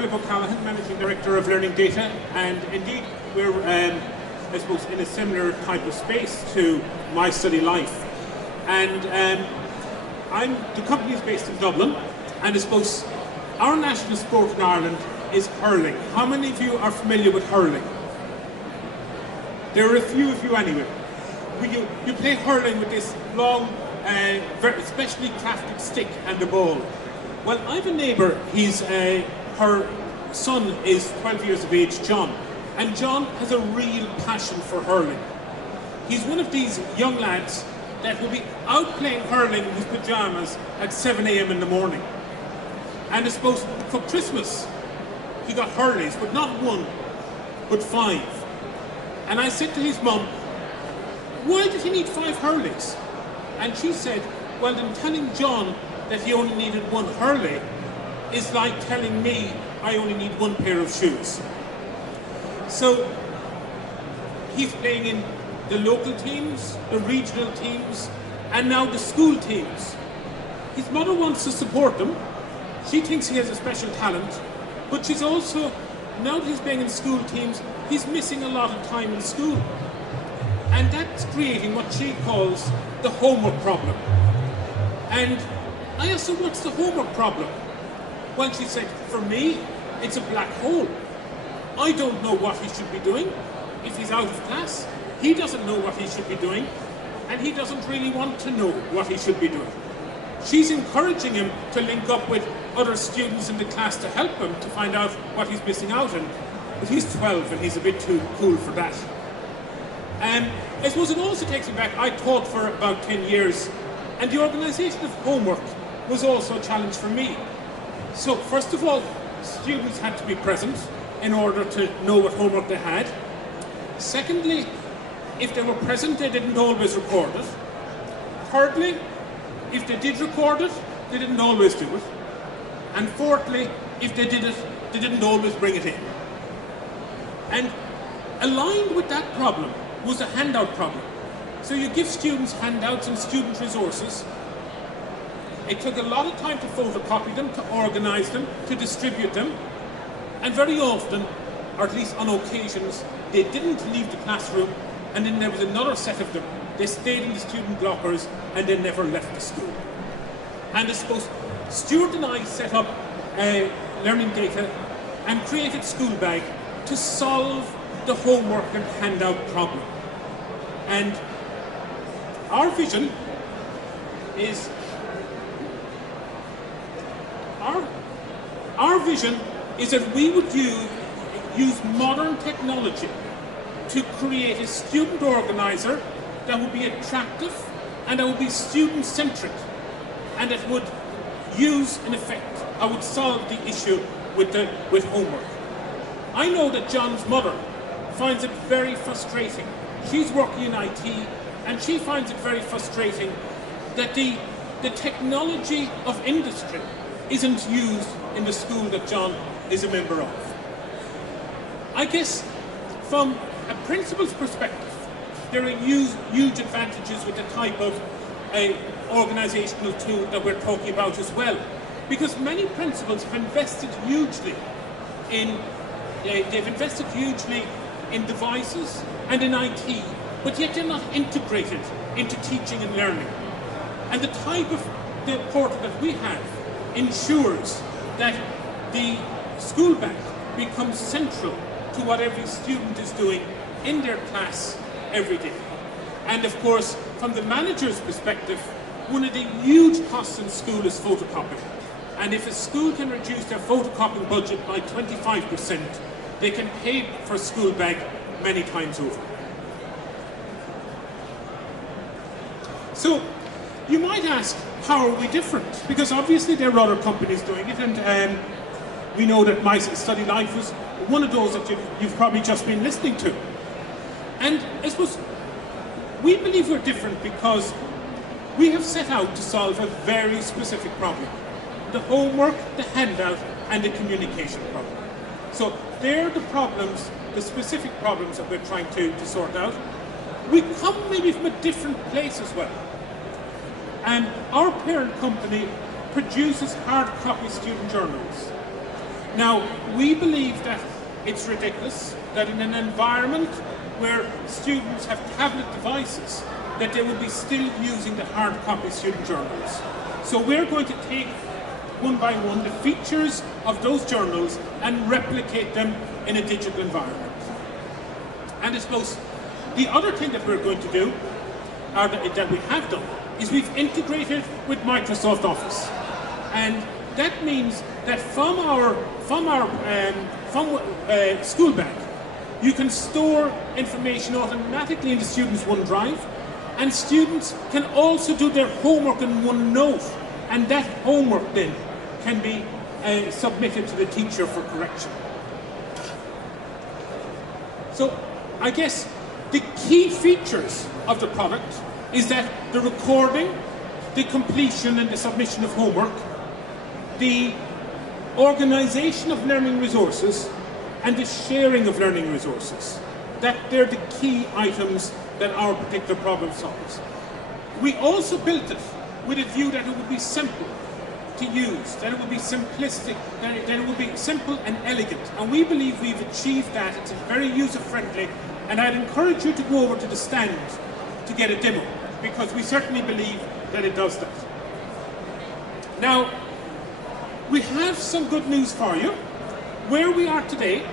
Philip O'Callaghan, Managing Director of Learning Data, and indeed we're, I suppose, in a similar type of space to My Study Life. And the company is based in Dublin, and I suppose our national sport in Ireland is hurling. How many of you are familiar with hurling? There are a few of you anyway. You play hurling with this long, very specially crafted stick and a ball. Well, I have a neighbour, her son is 12 years of age, John, and John has a real passion for hurling. He's one of these young lads that will be out playing hurling in his pyjamas at 7 a.m. in the morning. And I suppose for Christmas, he got hurleys, but not one, but 5. And I said to his mum, why did he need 5 hurleys? And she said, well, then telling John that he only needed 1 hurley is like telling me I only need 1 pair of shoes. So he's playing in the local teams, the regional teams, and now the school teams. His mother wants to support him. She thinks he has a special talent, but she's also, now that he's playing in school teams, he's missing a lot of time in school. And that's creating what she calls the homework problem. And I asked her, what's the homework problem? Well, she said, for me, it's a black hole. I don't know what he should be doing. If he's out of class, he doesn't know what he should be doing, and he doesn't really want to know what he should be doing. She's encouraging him to link up with other students in the class to help him to find out what he's missing out on. But he's 12 and he's a bit too cool for that. I suppose it also takes me back. I taught for about 10 years, and the organisation of homework was also a challenge for me. So first of all, students had to be present in order to know what homework they had. Secondly, if they were present, they didn't always record it. Thirdly, if they did record it, they didn't always do it. And fourthly, if they did it, they didn't always bring it in. And aligned with that problem was a handout problem. So you give students handouts and student resources. It took a lot of time to photocopy them, to organise them, to distribute them. And very often, or at least on occasions, they didn't leave the classroom, and then there was another set of them. They stayed in the student lockers and they never left the school. And I suppose Stuart and I set up Learning Data and created Schoolbag to solve the homework and handout problem. And our vision is that we would use modern technology to create a student organizer that would be attractive and that would be student-centric, and that would use, in effect, I would solve the issue with homework. I know that John's mother finds it very frustrating. She's working in IT, and she finds it very frustrating that the technology of industry isn't used in the school that John is a member of. I guess from a principal's perspective, there are huge advantages with the type of organisational tool that we're talking about as well, because many principals have invested hugely in devices and in IT, but yet they're not integrated into teaching and learning. And the type of the portal that we have ensures that the Schoolbag becomes central to what every student is doing in their class every day. And of course, from the manager's perspective, one of the huge costs in school is photocopying. And if a school can reduce their photocopying budget by 25%, they can pay for Schoolbag many times over. So, you might ask, how are we different? Because obviously there are other companies doing it, and we know that My Study Life was one of those that you've probably just been listening to. And I suppose we believe we're different because we have set out to solve a very specific problem. The homework, the handout, and the communication problem. So they're the problems, the specific problems that we're trying to sort out. We come maybe from a different place as well. And our parent company produces hard copy student journals. Now, we believe that it's ridiculous that in an environment where students have tablet devices, that they will be still using the hard copy student journals. So we're going to take one by one the features of those journals and replicate them in a digital environment. And I suppose the other thing that we're going to do, or that we have done, is we've integrated with Microsoft Office. And that means that from our Schoolbag, you can store information automatically in the students' OneDrive, and students can also do their homework in OneNote, and that homework then can be submitted to the teacher for correction. So I guess the key features of the product is that the recording, the completion and the submission of homework, the organization of learning resources, and the sharing of learning resources. That they're the key items that our particular problem solves. We also built it with a view that it would be simple to use, that it would be simplistic, that it would be simple and elegant. And we believe we've achieved that. It's very user-friendly, and I'd encourage you to go over to the stand to get a demo, because we certainly believe that it does that. Now, we have some good news for you. Where we are today,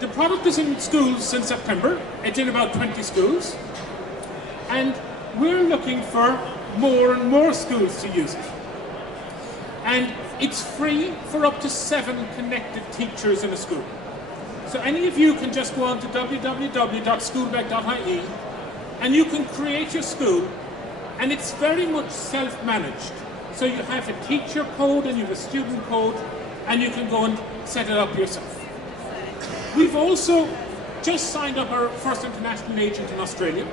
the product is in schools since September. It's in about 20 schools. And we're looking for more and more schools to use it. And it's free for up to 7 connected teachers in a school. So any of you can just go on to www.schoolbag.ie and you can create your school, and it's very much self-managed. So you have a teacher code and you have a student code, and you can go and set it up yourself. We've also just signed up our first international agent in Australia,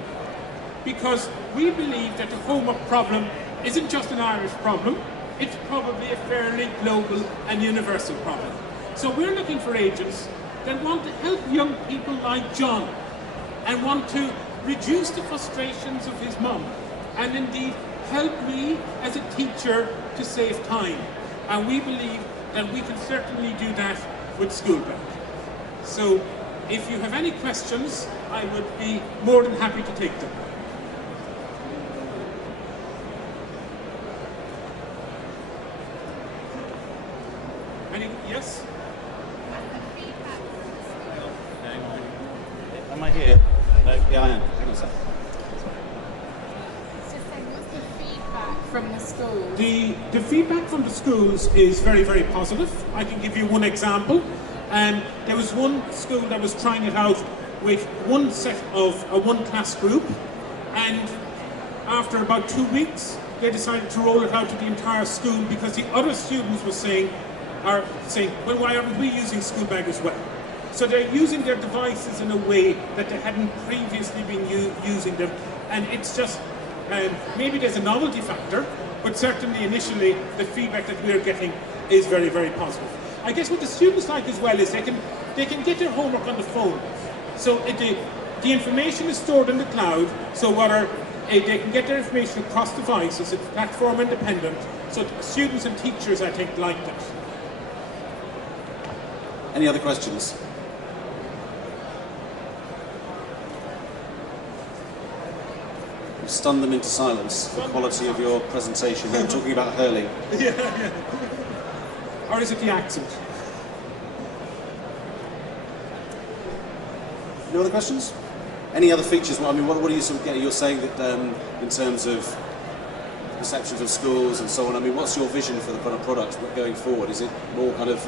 because we believe that the homework problem isn't just an Irish problem, it's probably a fairly global and universal problem. So we're looking for agents that want to help young people like John and want to reduce the frustrations of his mum, and indeed help me as a teacher to save time. And we believe that we can certainly do that with Schoolbag. So if you have any questions, I would be more than happy to take them. Yes? Am I here? No, yeah, I am. Hang on a second. From the schools? The feedback from the schools is very, very positive. I can give you one example. There was one school that was trying it out with one set of one class group, and after about 2 weeks, they decided to roll it out to the entire school because the other students were saying, well, why aren't we using Schoolbag as well? So they're using their devices in a way that they hadn't previously been using them, and it's just, maybe there's a novelty factor, but certainly initially the feedback that we're getting is very, very positive. I guess what the students like as well is they can get their homework on the phone. So the information is stored in the cloud, so they can get their information across devices. It's platform independent. So students and teachers, I think, like that. Any other questions? You've stunned them into silence, the quality of your presentation. We're talking about hurling. Yeah. Or is it the accent? No other questions? Any other features? Well, I mean, what are you sort of getting? You're saying that in terms of perceptions of schools and so on, I mean, what's your vision for the kind of product going forward? Is it more kind of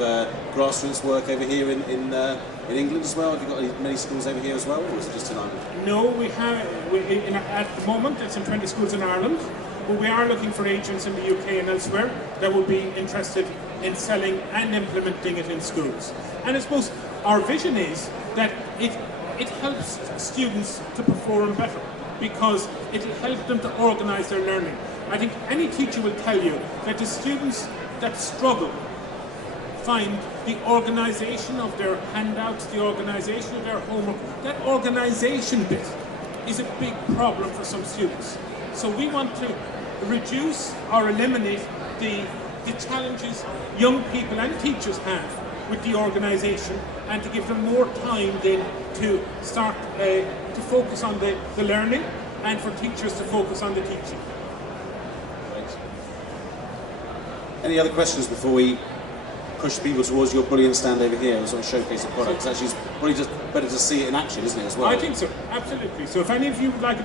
grassroots work over here in England as well? Have you got many schools over here as well, or is it just in Ireland? No, at the moment it's in 20 schools in Ireland, but we are looking for agents in the UK and elsewhere that will be interested in selling and implementing it in schools. And I suppose our vision is that it helps students to perform better, because it will help them to organise their learning. I think any teacher will tell you that the students that struggle find the organisation of their handouts, the organisation of their homework, that organisation bit is a big problem for some students. So we want to reduce or eliminate the challenges young people and teachers have with the organisation and to give them more time then to start to focus on the learning and for teachers to focus on the teaching. Great. Any other questions before we push people towards your brilliant stand over here and sort of showcase the products? Actually, it's probably just better to see it in action, isn't it, as well? I think so, absolutely. So if any of you would like